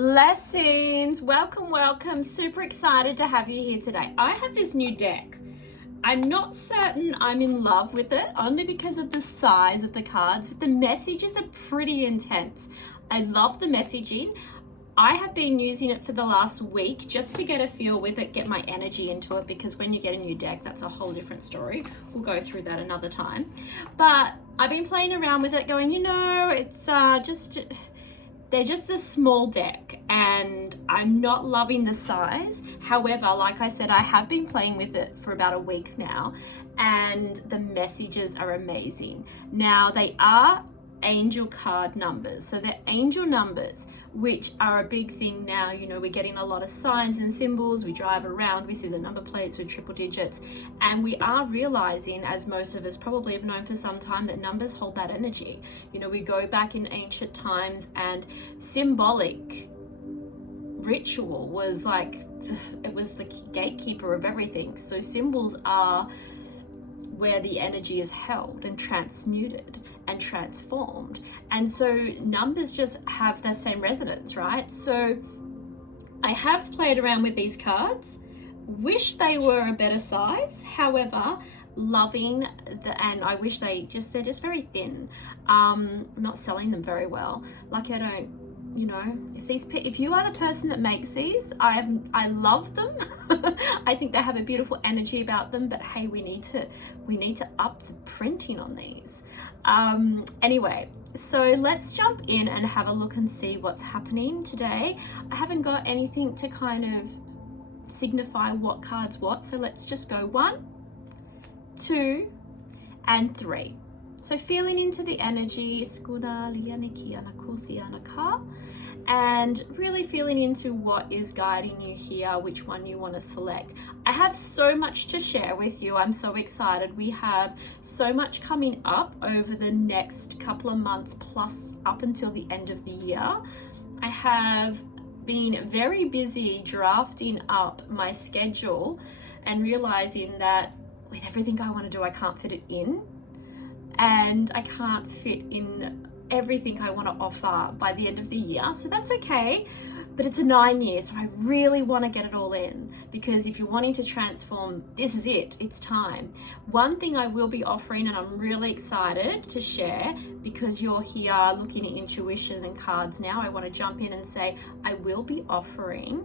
Blessings, welcome. Super excited to have you here today. I have this new deck. I'm not certain I'm in love with it, only because of the size of the cards, but the messages are pretty intense. I love the messaging. I have been using it for the last week just to get a feel with it, get my energy into it, because when you get a new deck, that's a whole different story. We'll go through that another time. But I've been playing around with it going, it's they're just a small deck and I'm not loving the size. However, like I said, I have been playing with it for about a week now and the messages are amazing. Now they are angel card numbers. So they're angel numbers, which are a big thing now. We're getting a lot of signs and symbols. We drive around, we see the number plates with triple digits, and we are realizing, as most of us probably have known for some time, that numbers hold that energy. We go back in ancient times and symbolic ritual was it was the gatekeeper of everything. So symbols are where the energy is held and transmuted and transformed. And so numbers just have the same resonance, right? So I have played around with these cards, wish they were a better size. However, loving and I wish they're just very thin. I'm not selling them very well. If you are the person that makes these, I love them. I think they have a beautiful energy about them, but hey, we need to up the printing on these. Anyway, so let's jump in and have a look and see what's happening today. I haven't got anything to kind of signify what card's what, so let's just go 1, 2, and 3. So feeling into the energy, and really feeling into what is guiding you here, which one you want to select. I have so much to share with you. I'm so excited. We have so much coming up over the next couple of months, plus up until the end of the year. I have been very busy drafting up my schedule and realizing that with everything I want to do, I can't fit it in. And I can't fit in everything I want to offer by the end of the year. So that's okay, but it's a 9 year, so I really want to get it all in, because if you're wanting to transform, this is it, it's time. One thing I will be offering, and I'm really excited to share, because you're here looking at intuition and cards now, I want to jump in and say I will be offering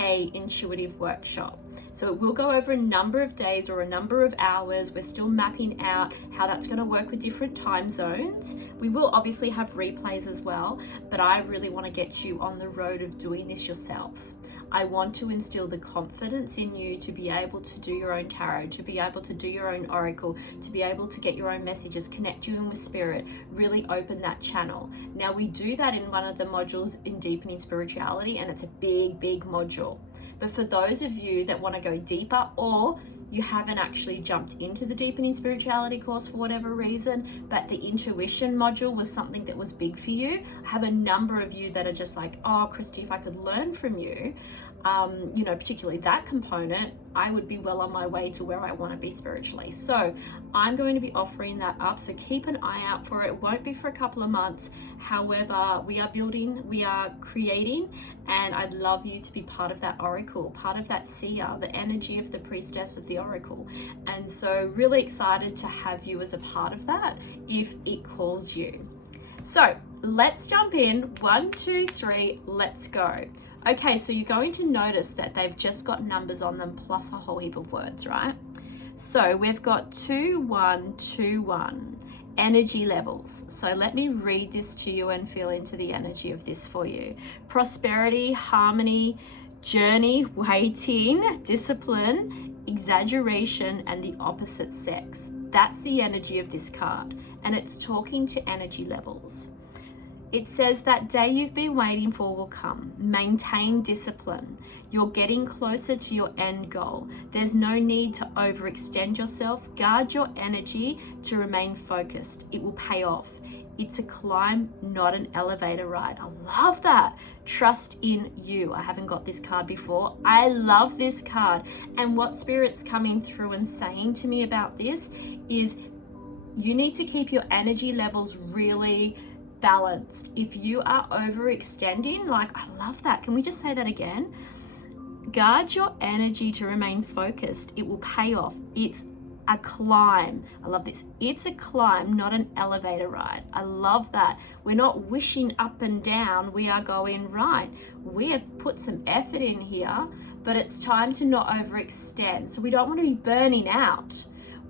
a intuitive workshop. So it will go over a number of days or a number of hours. We're still mapping out how that's going to work with different time zones. We will obviously have replays as well, but I really want to get you on the road of doing this yourself. I want to instill the confidence in you to be able to do your own tarot, to be able to do your own oracle, to be able to get your own messages, connect you in with spirit, really open that channel. Now we do that in one of the modules in Deepening Spirituality, and it's a big module. But for those of you that want to go deeper, or you haven't actually jumped into the Deepening Spirituality course for whatever reason, but the intuition module was something that was big for you, I have a number of you that are just like, oh, Christy, if I could learn from you, particularly that component, I would be well on my way to where I want to be spiritually. So I'm going to be offering that up. So keep an eye out for it. It won't be for a couple of months. However, we are building, we are creating, and I'd love you to be part of that oracle, part of that seer, the energy of the priestess of the oracle. And so really excited to have you as a part of that if it calls you. So let's jump in. 1, 2, 3, let's go. Okay, so you're going to notice that they've just got numbers on them plus a whole heap of words, right? So we've got 2, 1, 2, 1 energy levels. So let me read this to you and feel into the energy of this for you. Prosperity, harmony, journey, waiting, discipline, exaggeration, and the opposite sex. That's the energy of this card, and it's talking to energy levels. It says that day you've been waiting for will come. Maintain discipline. You're getting closer to your end goal. There's no need to overextend yourself. Guard your energy to remain focused. It will pay off. It's a climb, not an elevator ride. I love that. Trust in you. I haven't got this card before. I love this card. And what Spirit's coming through and saying to me about this is you need to keep your energy levels really balanced. If you are overextending, like, I love that. Can we just say that again? Guard your energy to remain focused. It will pay off. It's a climb. I love this. It's a climb, not an elevator ride. I love that. We're not wishing up and down. We are going, right, we have put some effort in here, but it's time to not overextend. So we don't want to be burning out.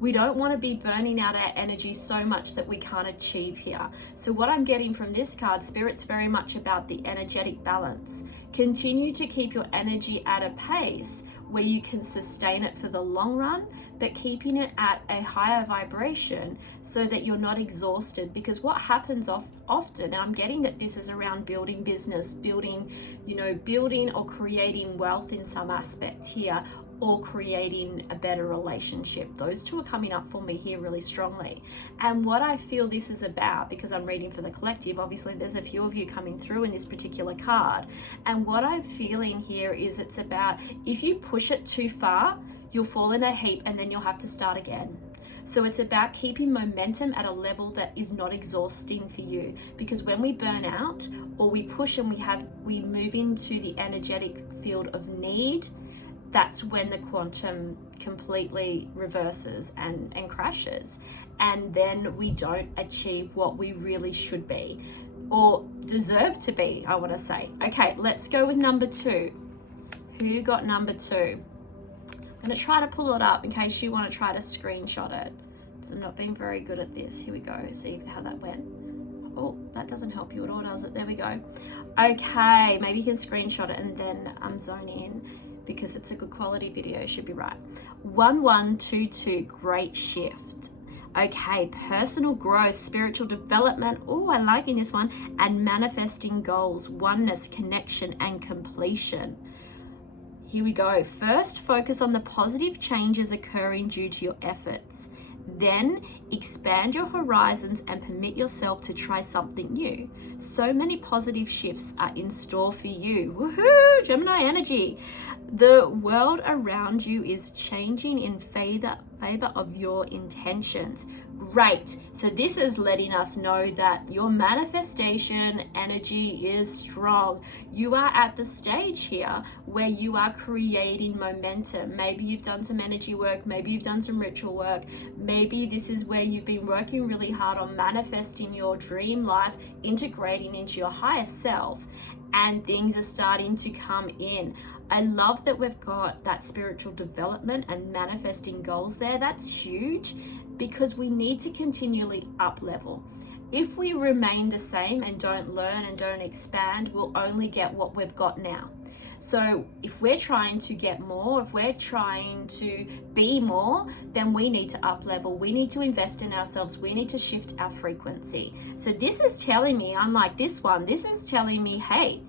We don't want to be burning out our energy so much that we can't achieve here. So what I'm getting from this card, Spirit's very much about the energetic balance. Continue to keep your energy at a pace where you can sustain it for the long run, but keeping it at a higher vibration so that you're not exhausted. Because what happens often, and I'm getting that this is around building business, building or creating wealth in some aspect here, or creating a better relationship. Those two are coming up for me here really strongly. And what I feel this is about, because I'm reading for the collective, obviously there's a few of you coming through in this particular card. And what I'm feeling here is it's about, if you push it too far, you'll fall in a heap and then you'll have to start again. So it's about keeping momentum at a level that is not exhausting for you. Because when we burn out or we push and we move into the energetic field of need, that's when the quantum completely reverses and crashes. And then we don't achieve what we really should be or deserve to be, I want to say. Okay, let's go with number 2. Who got number 2? I'm going to try to pull it up in case you want to try to screenshot it. So I'm not being very good at this. Here we go. See how that went. Oh, that doesn't help you at all, does it? There we go. Okay, maybe you can screenshot it and then zone in, because it's a good quality video, should be right. 1122, great shift. Okay, personal growth, spiritual development. Oh, I'm liking this one. And manifesting goals, oneness, connection, and completion. Here we go. First, focus on the positive changes occurring due to your efforts. Then expand your horizons and permit yourself to try something new. So many positive shifts are in store for you. Woohoo! Gemini energy. The world around you is changing in favor of your intentions. Great. So this is letting us know that your manifestation energy is strong. You are at the stage here where you are creating momentum. Maybe you've done some energy work. Maybe you've done some ritual work. Maybe this is where you've been working really hard on manifesting your dream life, integrating into your higher self, and things are starting to come in. I love that we've got that spiritual development and manifesting goals there. That's huge, because we need to continually up level. If we remain the same and don't learn and don't expand, we'll only get what we've got now. So if we're trying to get more, if we're trying to be more, then we need to up level. We need to invest in ourselves. We need to shift our frequency. So this is telling me, unlike this one, this is telling me, hey,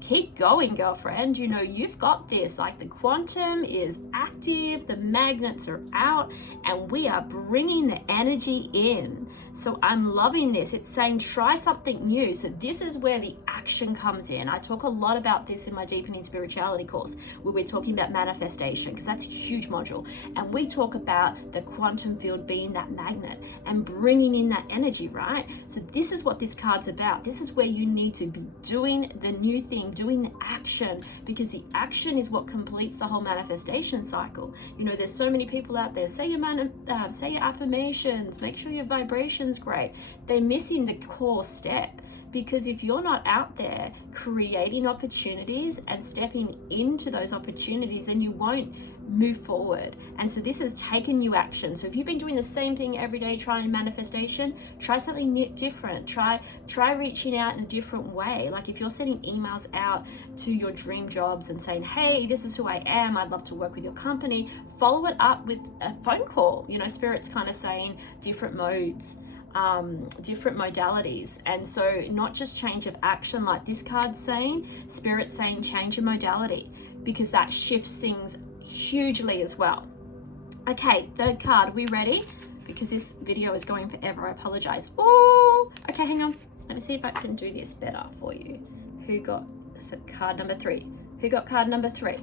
keep going, girlfriend. You've got this. Like, the quantum is active, the magnets are out, and we are bringing the energy in. So I'm loving this. It's saying try something new. So this is where the action comes in. I talk a lot about this in my Deepening Spirituality course, where we're talking about manifestation, because that's a huge module. And we talk about the quantum field being that magnet and bringing in that energy, right? So this is what this card's about. This is where you need to be doing the new thing, doing the action, because the action is what completes the whole manifestation cycle. There's so many people out there, say your affirmations, make sure your vibration's great. They're missing the core step, because if you're not out there creating opportunities and stepping into those opportunities, then you won't move forward. And so this has taken you action. So if you've been doing the same thing every day, trying manifestation, try something different. Try reaching out in a different way. Like, if you're sending emails out to your dream jobs and saying, hey, this is who I am, I'd love to work with your company, follow it up with a phone call. Spirit's kind of saying different modes, different modalities. And so not just change of action like this card's saying, Spirit's saying change your modality, because that shifts things hugely as well. Okay, third card. We ready? Because this video is going forever. I apologize. Oh, okay, hang on. Let me see if I can do this better for you. Who got card number 3? Who got card number 3?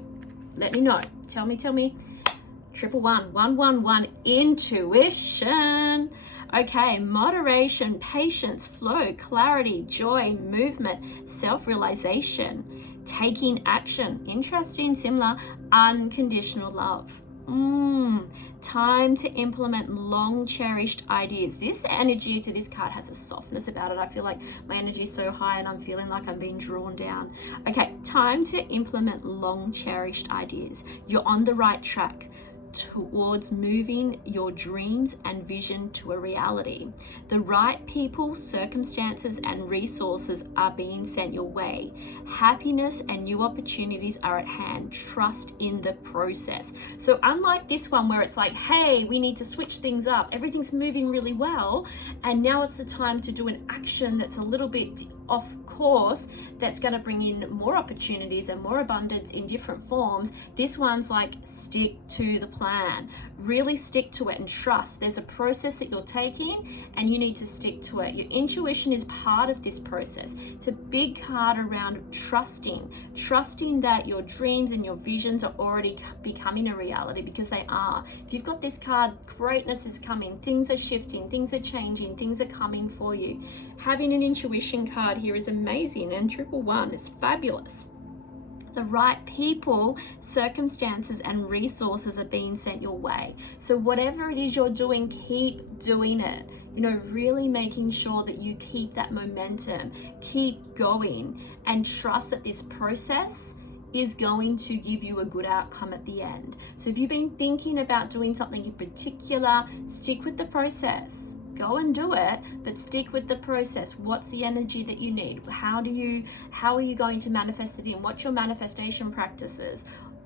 Let me know. Tell me. 111 111 intuition. Okay, moderation, patience, flow, clarity, joy, movement, self-realization, taking action, interesting, similar, unconditional love. Time to implement long cherished ideas. This energy to this card has a softness about it. I feel like my energy is so high and I'm feeling like I'm being drawn down. Okay, time to implement long cherished ideas. You're on the right track towards moving your dreams and vision to a reality. The right people, circumstances, and resources are being sent your way. Happiness and new opportunities are at hand. Trust in the process. So unlike this one where it's like, hey, we need to switch things up, everything's moving really well, and now it's the time to do an action that's a little bit off course, that's going to bring in more opportunities and more abundance in different forms. This one's like, stick to the plan, really stick to it and trust. There's a process that you're taking and you need to stick to it. Your intuition is part of this process. It's a big card around trusting that your dreams and your visions are already becoming a reality, because they are. If you've got this card, greatness is coming, things are shifting, things are changing, things are coming for you. Having an intuition card here is amazing, and 111 is fabulous. The right people, circumstances, and resources are being sent your way. So whatever it is you're doing, keep doing it. You know, really making sure that you keep that momentum, keep going, and trust that this process is going to give you a good outcome at the end. So if you've been thinking about doing something in particular, stick with the process. Go and do it, but stick with the process. What's the energy that you need? How are you going to manifest it in? What's your manifestation practices?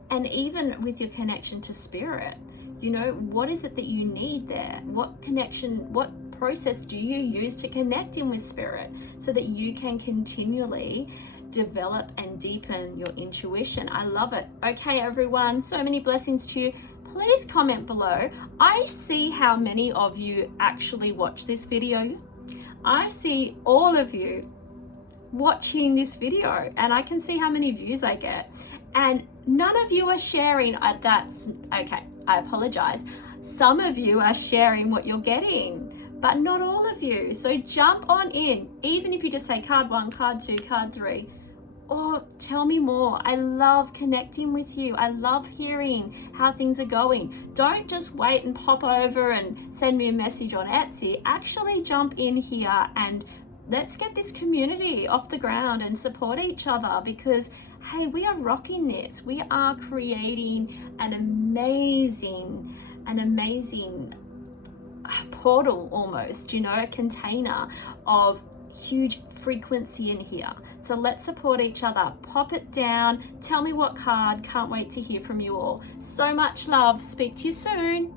And even with your connection to spirit, you know, what is it that you need there? What connection, what process do you use to connect in with spirit so that you can continually develop and deepen your intuition? I love it. Okay, everyone, so many blessings to you. Please comment below. I see how many of you actually watch this video. I see all of you watching this video, and I can see how many views I get. And none of you are sharing. That's okay. I apologize. Some of you are sharing what you're getting, but not all of you. So jump on in, even if you just say card 1, card 2, card 3. Or tell me more. I love connecting with you. I love hearing how things are going. Don't just wait and pop over and send me a message on Etsy. Actually jump in here and let's get this community off the ground and support each other, because hey, we are rocking this. We are creating an amazing portal, almost, you know, a container of huge frequency in here. So let's support each other. Pop it down. Tell me what card. Can't wait to hear from you all. So much love. Speak to you soon.